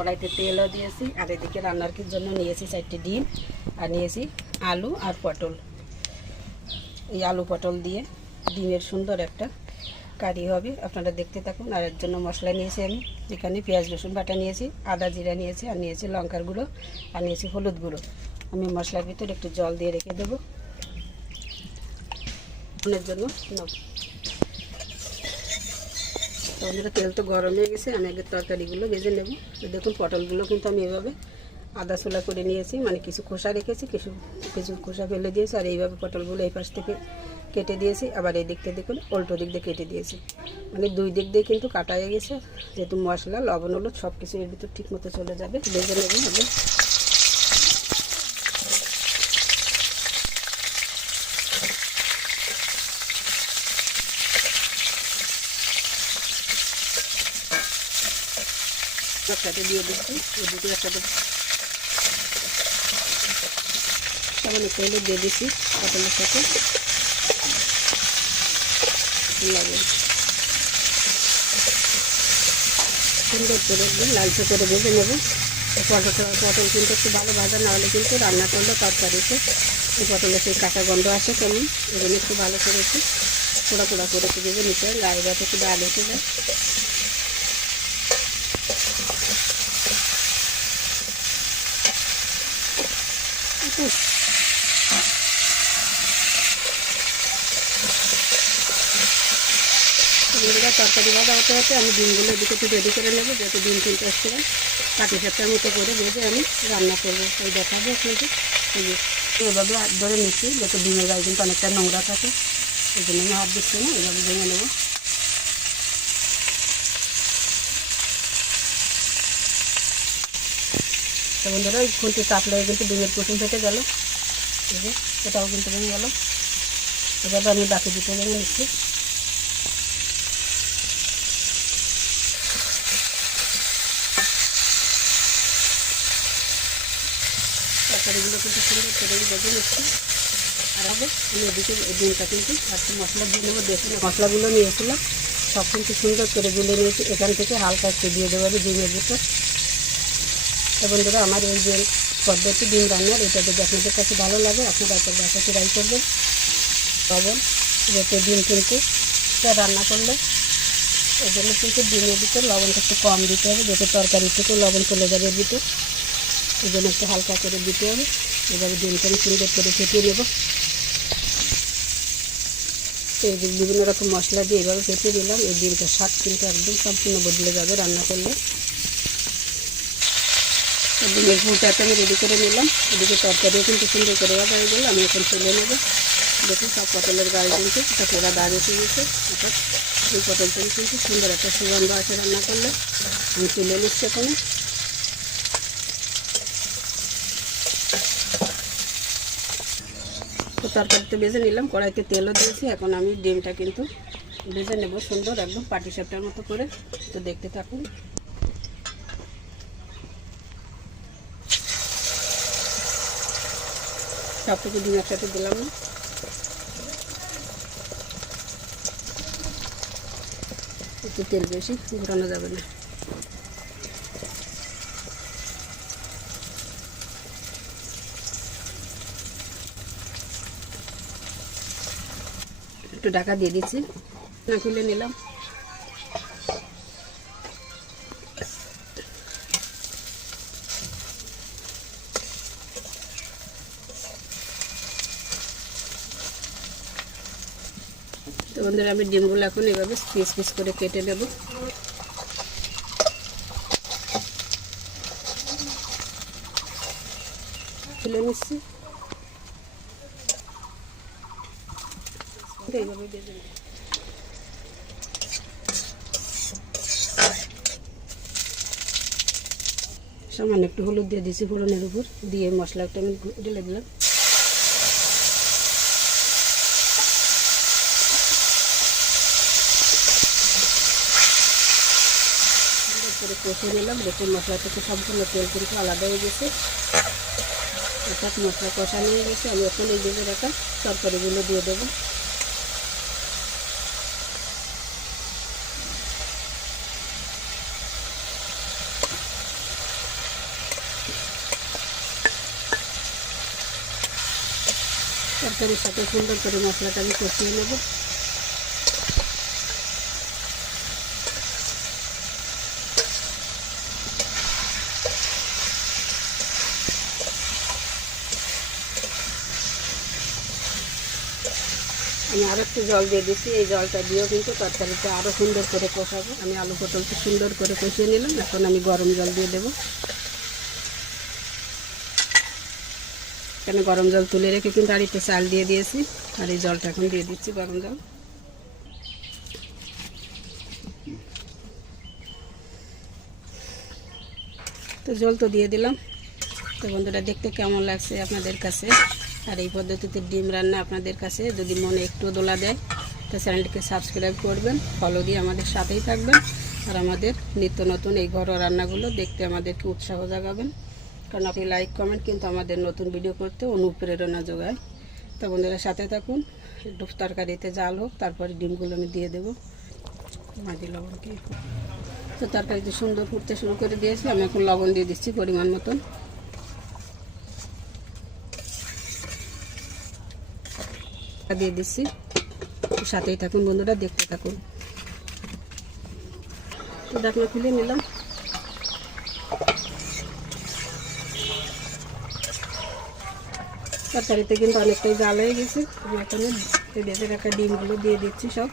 কড়াইতে তেলও দিয়েছি। আর এদিকে রান্নার জন্য নিয়েছি 4টি ডিম, আর নিয়েছি আলু আর পটল। এই আলু পটল দিয়ে ডিমের সুন্দর একটা কারি হবে, আপনারা দেখতে থাকুন। আর এর জন্য মশলা নিয়েছি আমি এখানে পেঁয়াজ রসুন বাটা নিয়েছি, আদা জিরা নিয়েছি, আর নিয়েছি লঙ্কার গুঁড়ো, আর নিয়েছি হলুদ গুঁড়ো। আমি মশলার ভিতরে একটু জল দিয়ে রেখে দেবো এর জন্য। বন্ধুরা, তেল তো গরম হয়ে গেছে, আমি আগে তরকারিগুলো ভেজে নেব। দেখুন পটলগুলো কিন্তু আমি এভাবে আদা ছোলা করে নিয়েছি, মানে কিছু খোসা রেখেছি, কিছু খোসা ফেলে দিয়েছি। আর এইভাবে পটলগুলো এই পাশ থেকে কেটে দিয়েছি, আবার এই দিকটা দেখুন উল্টো দিক দিয়ে কেটে দিয়েছি, মানে দুই দিক দিয়ে কিন্তু কাটা হয়ে গেছে। যেহেতু মশলা লবণ হলুদ সব কিছু এর ভিতর ঠিক মতো চলে যাবে, ভেজে নেব হবে। একসাথে দিয়ে দিচ্ছি, এদিকে একসাথে সামান্য একটু হলুদ দিয়ে দিচ্ছি পটলের সাথে লবণ। সুন্দর করে একদম লালচে করে ভেজে নেব। পটল কিন্তু একটু ভালো ভাজা না হলে কিন্তু রান্না করলে তরকারিতে এই পটলের সেই কাঁচা গন্ধ আসে কেমন, এগুলো একটু ভালো করে একটু পোড়া পোড়া করে একটু ভেজে নিতে হয়, গায়ে গায়ে একটু ডাল উঠে যায়। তরকারি ভাজা হতে হতে আমি ডিমগুলো এদিকে একটু রেডি করে নেবো, যেহেতু ডিম কিনতে আসছিলাম কাটি সাপটার মতো করে ভেজে আমি রান্না করবো, তাই দেখাবো কিন্তু এভাবে হাত ধরে নিচ্ছি, যাতে ডিমের গায়ে কিন্তু অনেকটা নোংরা থাকে, এই জন্য আমি হাত দিচ্ছি না, এভাবে ভেঙে নেবো। তো বন্ধুরা, ওই খুঁটি চাপ লেগে কিন্তু ডিমের কুসুম ফেটে গেল, এই যে এটাও কিন্তু ভেঙে গেল। এভাবে আমি বাকি দুটো ভেঙে নিচ্ছি। তরকারিগুলো কিন্তু সুন্দর করে ভেজে নিচ্ছি। আর আগে আমি এদিকে ডিমটা কিন্তু একটু মশলা দিয়ে নেবো। বেশি মশলাগুলো নিয়েছিলাম সব কিন্তু সুন্দর করে গুলে নিয়েছি, এখান থেকে হালকা একটু দিয়ে দেবো ডিমের ভিতর। তো বন্ধুরা, আমার এই যে পদ্ধতি ডিম রান্নার, এটা যদি আপনাদের কাছে ভালো লাগে আপনারা একটা বাসায় ট্রাই করবেন। লবণ যাতে ডিম কিন্তু রান্না করলে এই জন্য কিন্তু ডিমের ভিতর লবণটা একটু কম দিতে হবে, যাতে তরকারি থেকে লবণ চলে যাবে এর ভিতর, এই জন্য একটু হালকা করে দিতে হবে। এভাবে ডিমটা আমি সুন্দর করে ফেটিয়ে নেব। এই যে বিভিন্ন রকম মশলা দিয়ে এইভাবে ফেটিয়ে দিলাম, এই ডিমটার স্বাদ কিন্তু একদম সম্পূর্ণ বদলে যাবে রান্না করলে। ডিমের পুরটাকে আমি রেডি করে নিলাম, এদিকে তরকারিও কিন্তু সুন্দর করে ভাজা হয়ে গেল। আমি এখন তুলে নেব। দেখুন সব পটলের গায়ে কিন্তু একটা পোড়া দাগ এসে গেছে, অর্থাৎ এই পটলটা কিন্তু সুন্দর একটা সুগন্ধ আছে রান্না করলে। আমি তুলে নিচ্ছি এখানে। তো তরকারিতে ভেজে নিলাম, কড়াইতে তেলও দিয়েছি। এখন আমি ডিমটা কিন্তু ভেজে নেব সুন্দর একদম পাটি সাপটার মতো করে। তো দেখতে থাকুন। সব থেকে ডিম একসাথে দিলাম না, একটু তেল বেশি ঘোরানো যাবে না। একটু ঢাকা দিয়ে দিচ্ছি, না খুলে নিলাম। তো বন্ধুরা, আমি ডিমগুলো এখন এভাবে পিস পিস করে কেটে নেব। খুলে নিচ্ছি, এইভাবে ভেজে নেব। সামান্য একটু হলুদ দিয়ে দিয়েছি ফোড়নের উপর, দিয়ে মশলাটা আমি ঢেলে দিলাম। করে কষে নিলাম। দেখুন মশলা থেকে সম্পূর্ণ তেল কিন্তু আলাদা হয়ে গেছে, অর্থাৎ মশলা কষানো হয়ে গেছে। আমি এখন এই ভেজে রাখা তরকারিগুলো দিয়ে দেবো। তরকারির সাথে সুন্দর করে মশলাটা আমি কষিয়ে নেব। আমি আরও একটু জল দিয়ে দিচ্ছি, এই জলটা দিয়েও কিন্তু তরকারিটা আরও সুন্দর করে কষাবো। আমি আলু পটলটা সুন্দর করে কষিয়ে নিলাম, এখন আমি গরম জল দিয়ে দেবো। এখানে গরম জল তুলে রেখে কিন্তু আড়িতে চাল দিয়ে দিয়েছি, আর এই জলটা এখন দিয়ে দিচ্ছি গরম জল। তো জল তো দিয়ে দিলাম। তো বন্ধুরা, দেখতে কেমন লাগছে আপনাদের কাছে? আর এই পদ্ধতিতে ডিম রান্না আপনাদের কাছে যদি মনে একটু দোলা দেয়, তো চ্যানেলটিকে সাবস্ক্রাইব করবেন, ফলো দিয়ে আমাদের সাথেই থাকবেন। আর আমাদের নিত্য নতুন এই ঘরোয়া রান্নাগুলো দেখতে আমাদেরকে উৎসাহ জাগাবেন, কারণ আপনি লাইক কমেন্ট কিন্তু আমাদের নতুন ভিডিও করতে অনুপ্রেরণা যোগায়। তো বন্ধুরা, সাথে থাকুন। একটু তরকারিতে জাল হোক, তারপরে ডিমগুলো আমি দিয়ে দেবো। মাঝে লবণ কি, তো তরকারিতে সুন্দর ফুটতে শুরু করে দিয়েছি। আমি এখন লবণ দিয়ে দিচ্ছি পরিমাণ মতন। দিয়ে দিচ্ছি, সাথেই থাকুন বন্ধুরা, দেখতে থাকুন। তো ঢাকনা খুলে নিলাম। তরকারিতে কিন্তু অনেকটাই জাল হয়ে গেছে। আমি এখানে ভেজে রাখা ডিমগুলো দিয়ে দিচ্ছি সব।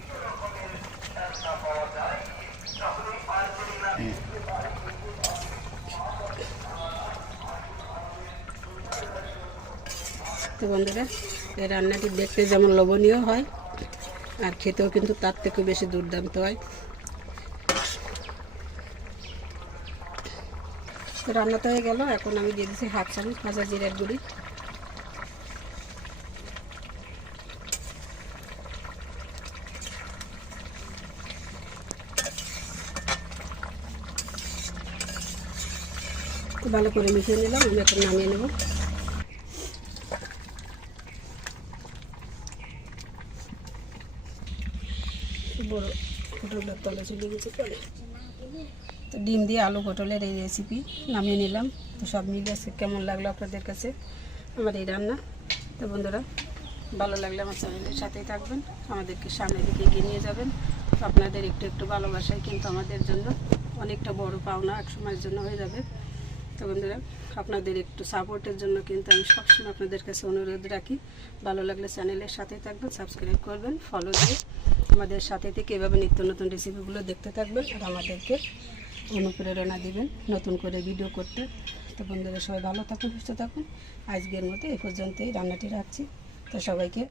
তো বন্ধুরা, এই রান্নাটি দেখতে যেমন লোভনীয় হয়, আর খেতেও কিন্তু তার থেকে বেশি দুর্দান্ত হয়। তো রান্না তো হয়ে গেল, এখন আমি দিয়ে দিচ্ছি 1/2 চামচ ভাজা জিরার গুঁড়ি। তো ভালো করে মিশিয়ে নিলাম, আমি এখন নামিয়ে নেব। বড় পটলের তলে চলে গেছে পরে। তো ডিম দিয়ে আলু পটলের এই রেসিপি নামিয়ে নিলাম। তো সব মিলিয়ে কেমন লাগলো আপনাদের কাছে আমার এই রান্না? তো বন্ধুরা, ভালো লাগলে আমার চ্যানেলের সাথেই থাকবেন, আমাদেরকে সামনের দিকে এগিয়ে নিয়ে যাবেন। তো আপনাদের একটু একটু ভালোবাসাই কিন্তু আমাদের জন্য অনেকটা বড় পাওনা, এক সময়ের জন্য হয়ে যাবে। তো বন্ধুরা, আপনাদের একটু সাপোর্টের জন্য কিন্তু আমি সবসময় আপনাদের কাছে অনুরোধ রাখি, ভালো লাগলে চ্যানেলের সাথেই থাকবেন, সাবস্ক্রাইব করবেন, ফলো দিয়ে আমাদের সাথে থেকে এভাবে নিত্য নতুন রেসিপিগুলো দেখতে থাকবেন, আর আমাদেরকে অনুপ্রেরণা দিবেন নতুন করে ভিডিও করতে। তো বন্ধুরা, সবাই ভালো থাকুন, সুস্থ থাকুন। আজকের মতো এই পর্যন্তই রান্নাটি রাখছি। তো সবাইকে